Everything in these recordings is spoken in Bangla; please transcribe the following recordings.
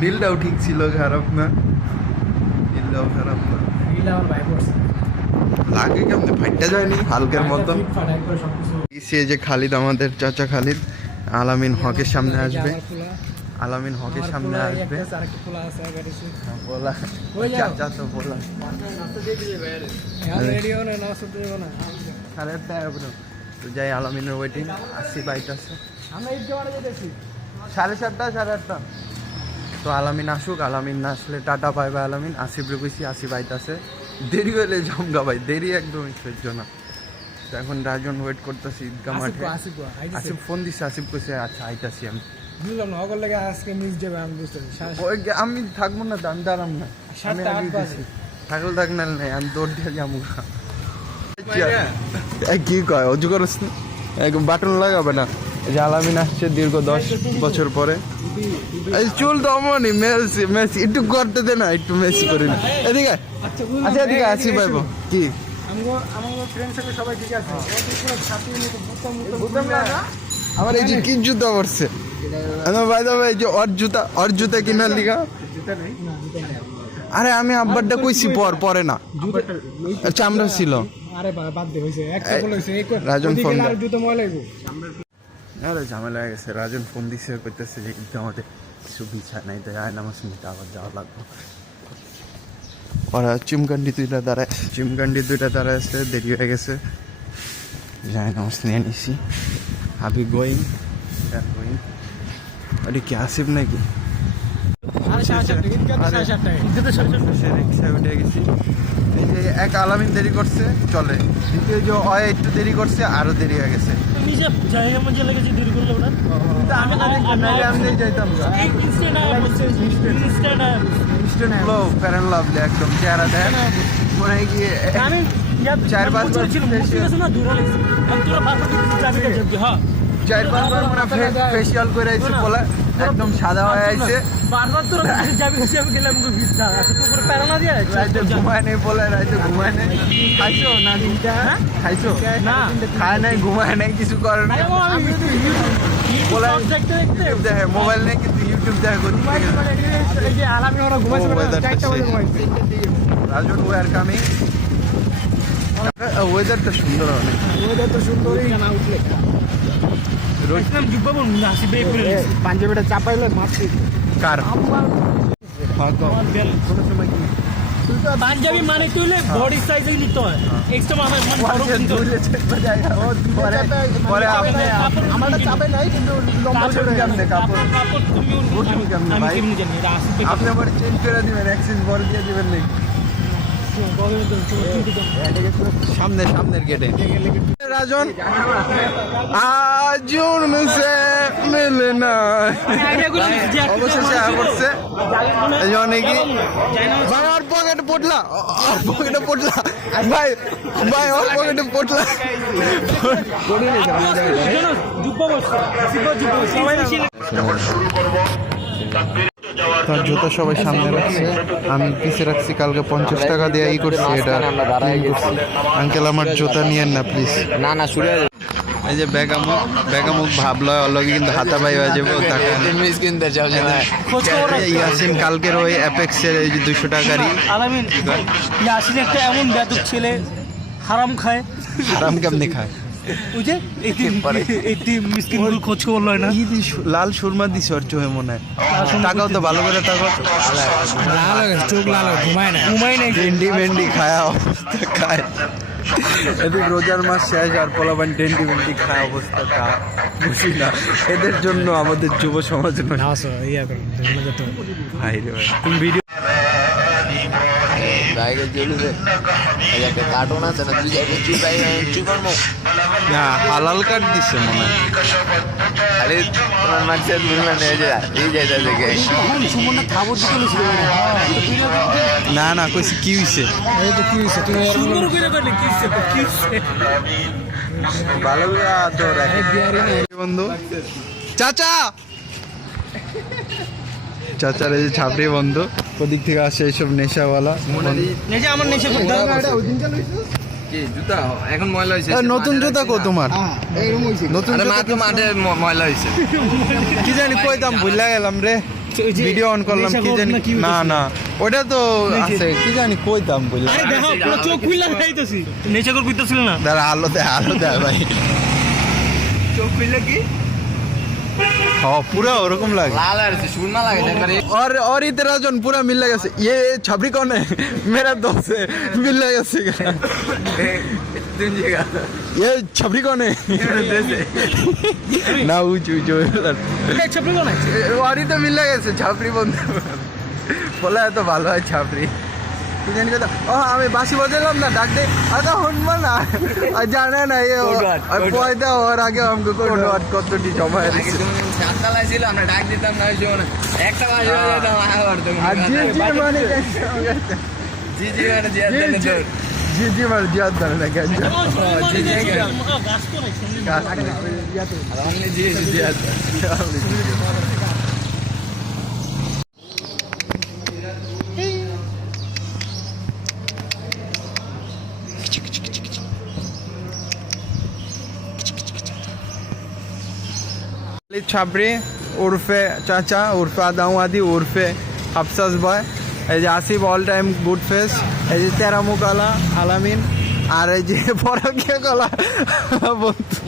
নীলটাও ঠিক ছিল, খারাপ না। নীলটাও খারাপ না। লাগে কেমন ফাইটটা যায়নি হালকের মতো। সে যে খালিদ, আমাদের চাচা খালিদ আলামিন হকের সামনে আসবে। আলামিন হকের সামনে আসবে। বলা চাচা তো বলা তো যাই, আলামিনের ওয়েটিং। আসি বাইট আছে 7:30 8:30। তো আলামিন আসুক, আলামিন না আসলে টাটা পাই বাই। আলামিন আসিফ রুকুইছি, আসিফ বাইট আছে। দেরি হলে জমগা ভাই, দেরি একদমই সহ্য না। তো এখন রাজন ওয়েট করতেছি ঈদগা মাঠে। আসিফ ফোন দিচ্ছে, আসিফ কইছে আচ্ছা আইতাছি আমি। আমি থাকবো না, আমি দাঁড়াম না, থাকলে থাক না, আমি দৌড় দিয়ে যাবো। কি কয় অজু করস বাটন লাগাবে না? যে আলামিন আসছে দীর্ঘ 10 বছর পরে। চুল তো অমনি মেসি মেসি একটু করতে দে না, একটু মেসি করি না। এদিকে আচ্ছা, এদিকে আসি পাইবো কি আমার এই যে কি জুতা পড়ছে ভাই দাদা, এই যে ওর জুতা কিনার লিগা। আরে আমি আব্বারটা কইছি পরে না, চামড়া ছিল। রাজন ফোন আরে ঝামেলা হয়ে গেছে। রাজন ফোন দিছে, করতেছে যে আমাদের কিছু বিছা নাই, তাই আয় নামাজ নিতে আবার যাওয়া লাগবে। ওরা চিমকান্ডি দুইটা দাঁড়ায় আছে, দেরি হয়ে গেছে। যাই নামাজ নিয়ে নিছি। হাবি গোয়িং ওটা কি আসিফ নাকি? এক আলামিন দেরি করছে চলে, দ্বিতীয় যে একটু দেরি করছে, আরো দেরি হয়ে গেছে। একদম চেহারা দেয় মনে গিয়ে 4-5 ফেসিয়াল করে আইছে, বলে একদম সাদা হয়ে আইছে। রাইতে ঘুমায় নেই বলে, রাইতে ঘুমায় নেই। খাইছো না? খাইছো না? খায় নাই, ঘুমায় নাই, কিছু করে না। দেখে মোবাইল নেই, কিন্তু ইউটিউব দেখে। রাজন ওয়ার কামিং। ওয়েদারটা সুন্দর, অনেক ওয়েদারটা সুন্দরই না উঠলে। পাঞ্জাবিটা চাপাইলে মারছি কার পাঞ্জাবি মানে তুইলে বডি সাইজে নিতে হয় এক্সট্রা। পরে আমারটা চাপে নাই, কিন্তু লম্বা করে কেমনে কাপড় আপনি আবার চেঞ্জ করে দিবেন, এক্সচেঞ্জ বল দিয়ে দিবেন নাকি? সামনের গেটে রাজন আজুন সে মিলে না অবশেষে করছে। ওর পকেটে পড়লা ভাই ওর পকেটে পড়লা। তার জুতা সবাই সামনে রাখছে, আমি পিছিয়ে রাখছি। কালকে 50 টাকা দিয়ে করছি এটা। আঙ্কেল আমার জুতা নিয়েন না প্লিজ। না শুরু। এই যে বেগামুখ ভাবলো অলগে, কিন্তু হাতা পাই হয়ে যাবো। ইয়াসিন কালকের ওই অ্যাপেক্সের এই যে 200 টাকারই। ইয়াসিন একটা এমন বেদক ছেলে, হারাম খায়। হারাম কেমনি খায়? লাল সুরমা দিস ওর চোখে মনে হয়। টাকাও তো ভালো করে, টাকা চোখ লাল, ঘুমায় নাই, ভেন্ডি খায় অবস্থা খায়। এদের রোজার মাস শেষ আর পোলাপান ভেন্ডি খায় অবস্থা বুঝি না। এদের জন্য আমাদের যুব সমাজ তুমি ভিডিও কার্টুন আছে না, হালাল কার্ড দিচ্ছে মনে হয়। না কইছি কি হইছে ভালো বন্ধু। চাচার এই যে ছাপড়ি বন্ধু, ওদিক থেকে আসে এইসব নেশাওয়ালা। কি জুতা এখন ময়লা হয়েছে নতুন জুতা কো তোমার নতুন আরে জুতা মাত্র মাঠে ময়লা হয়েছে কি জানি কইতাম ভুলে গেলাম রে ভিডিও অন করলাম কি জানি না না ওটা তো আছে কি জানি কইতাম বললাম আরে দেখো পুরো চোখ খুললা খাইতেছি নেচা করে কইতাছিল না দাঁড়া আলো দে ভাই চোখ খুললে কি हाँ पूरा ओरकम लगे लाल है सुरमा लगे और इतना जन पूरा मिल लगा से ये छपरी कौन है मेरा दोस्त है मिल लगा से ये छपरी कौन है ना ऊंच ऊंच छपरी कोन আছে और तो मिल लगा से छपरी बंद बोला है तो ভালো है छपरी কি জানি কথা ও আমি বাসি বাজালাম না ডাক দে আদা হনবা না আর জানা না ये পয়দা और आगे हमको কোড কতটি জমা আছে সাততলা ছিল আমরা ডাক দিতাম না ওই সময় একটা বাজে যেতাম আবার তো আর জি মানে জি মানে জিয়াদ দেন জি মানে জিয়াদ দেন না কেন জি গাছ তো নাই हमने जी जियाद छाबरी उर्फे चाचा उर्फे आदाऊआदी उर्फे हफसास बॉय এই যে Asif all time good face এই যে তেরামু কালা আলামিন আর এই যে পরকিয়া কালা বন্ধু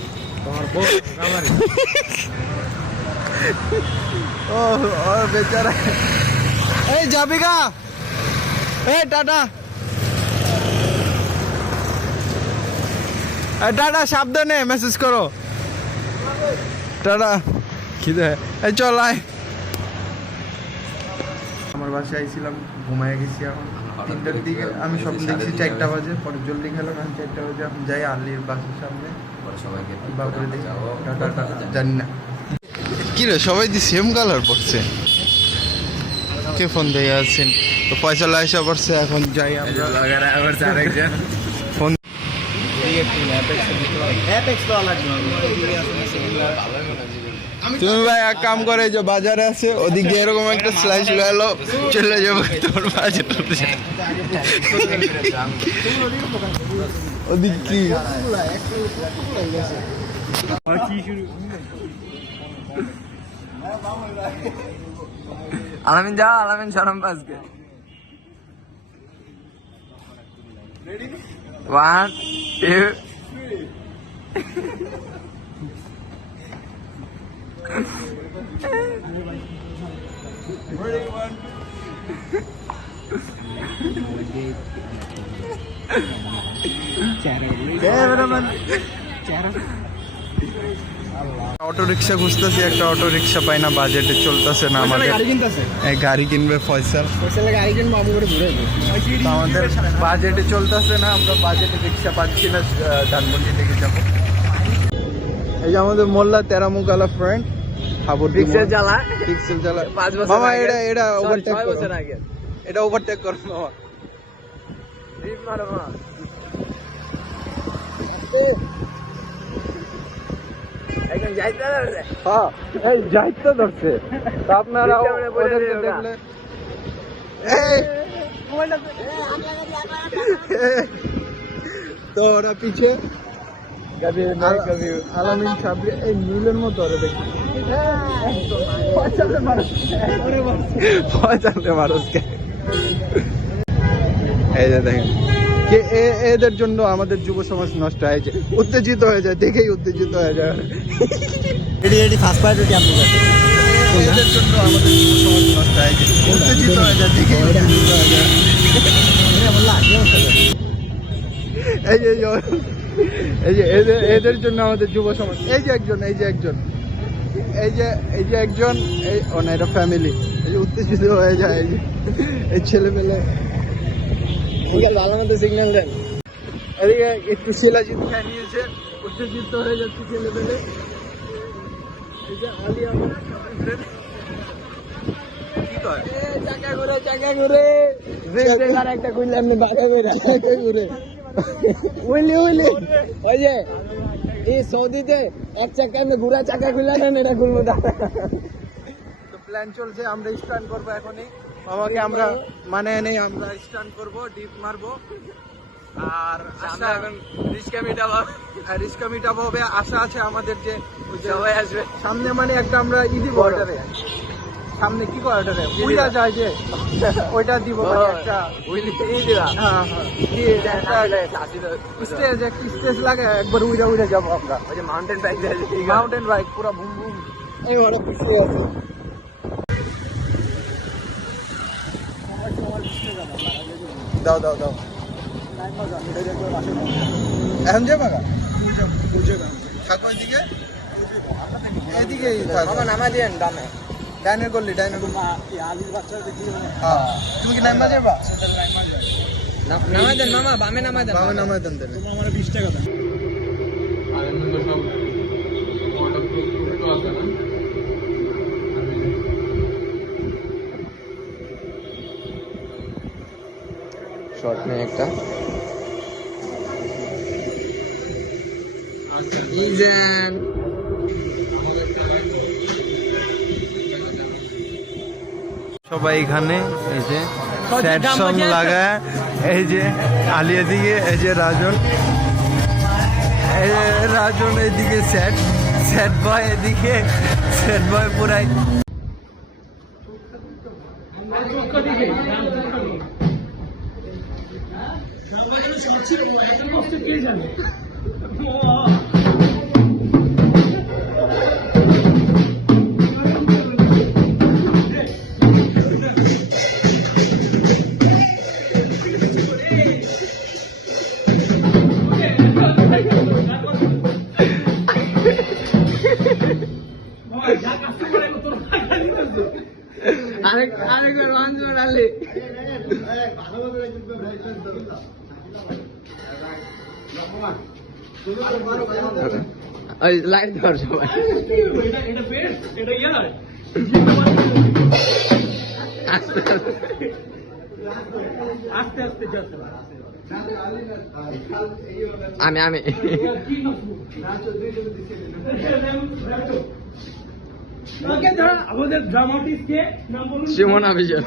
ও বেচারা এই যাবি গা এই টাটা টাটা সাবধানে মেসেজ করো টাটা খিদে এই চল আয় আমার বাসায় আইছিলাম ঘুমায় গেছি এখন 3টার দিকে আমি স্বপ্ন দেখছি 4টা বাজে পরে জলদি খেলাম এখন 4টা বাজে এখন যাই আলির বাসার সামনে সবাইকে বাপরে দেখি টাটা জানি না কি রে সবাই দি সেম কালার পড়ছে কে ফোন দিয়ে আছেন তো পয়সা লাইসা পড়ছে এখন যাই আমরা লাগার আবার আরেকজন ফোন তুমি ভাই এক কাম করে যে বাজারে আছে ওদিকে এরকম একটা স্লাইস লয়ে এলো চলে যাবো তোর বাজারে ওদিক কি আলামিন যা আলামিন শরম পাসকে 1 2 অটো রিক্সা খুঁজতেছি একটা অটো রিক্সা পাই না বাজেটে চলতেছে না আমাদের গাড়ি কিনবে ফয়সাল তো আমাদের বাজেটে চলতেছে না আমরা বাজেটে রিক্সা পাচ্ছি না ধানমন্ডি থেকে যাবো এই যে আমাদের মোল্লা তেরামুকালা ফ্রেন্ড পিক্সেল জ্বালা পিক্সেল জ্বালা 5 বছর মামা আগে এটা ওভারটেক 6 বছর আগে এটা ওভারটেক করো মামা ড্রিপ মারো না একদম যাইতে পারবে হ্যাঁ এই যাইতে ধরছে তো আপনারা ওদেরকে দেখলে এই তো ওরা পিছে কবি না কবি আলামিন সাবরি এই নীলের মতো ওরা দেখি পয়সাতে মানুষকে এই যে দেখেন যে এদের জন্য আমাদের যুব সমাজ নষ্ট হয়েছে উত্তেজিত হয়ে যায় দেখেই উত্তেজিত হয়ে যায় এদের জন্য আমাদের যুব সমাজ নষ্ট হয়েছে উত্তেজিত হয়ে যায় দেখেই উত্তেজিত হয়ে যায় এই যে এদের জন্য আমাদের যুব সমাজ এই যে একজন এই এটা ফ্যামিলি এই যে উত্তেজিত হয়ে যায় এই ছেলে পেলে ভালো মতো সিগন্যাল দেন এদিকে একটু শিলাজিৎ খেয়ে নিয়েছে উত্তেজিত হয়ে যাচ্ছে ছেলে পেলে এই যে আলী আমার চাকা ঘুরে একটা কইলে আপনি বাধা বেরা চাকা ঘুরে ওই যে এই সৌদিতে এক চাকা আমি ঘুরা চাকা খুললাম না এটা খুলবো দাদা তো প্ল্যান চলছে আমরা স্টার্ট করবো এখনই মামাকে আমরা মানে নেই আমরা স্টার্ট করবো ডিপ মারবো আর আশা এখন রিস্কা মিটাপ হবে। আশা আছে আমাদের যে সবাই আসবে সামনে মানে একটা আমরা ঈদি বর্ডারে সামনে কি করে ওটারে উইরা যায় যে ওইটা দিব মানে একটা হ্যাঁ স্টেজ একটা স্টেজ লাগে একবার উইরা যাবো আমরা ওই যে মাউন্টেন বাইক মাউন্টেন বাইক পুরো বুম বুম এই ওরা পিছিয়ে আছে। দাও এখন যাবে থাকো এদিকে নামা দিয়েন দামে ডাইনে করলি হ্যাঁ তুমি কি নাইমা যাবা নামাই দেন মামা বামে নামাই দেন বামে নামাই দেন দেবে আমার 20 টাকা দেন। শর্ট में একটা ইজেন সবাই এখানে এই যে সেট সং লাগায় এই যে আলিয়া দিকে এই যে রাজন এদিকে সেট বয় এদিকে সেট বয় পুরাই আরেকবার রঞ্জন আলী লাইট ধর সবাই আস্তে আস্তে আমি আমাদের ড্রামাটিস্টকে নাম বলুন। সিমন অভিযোগ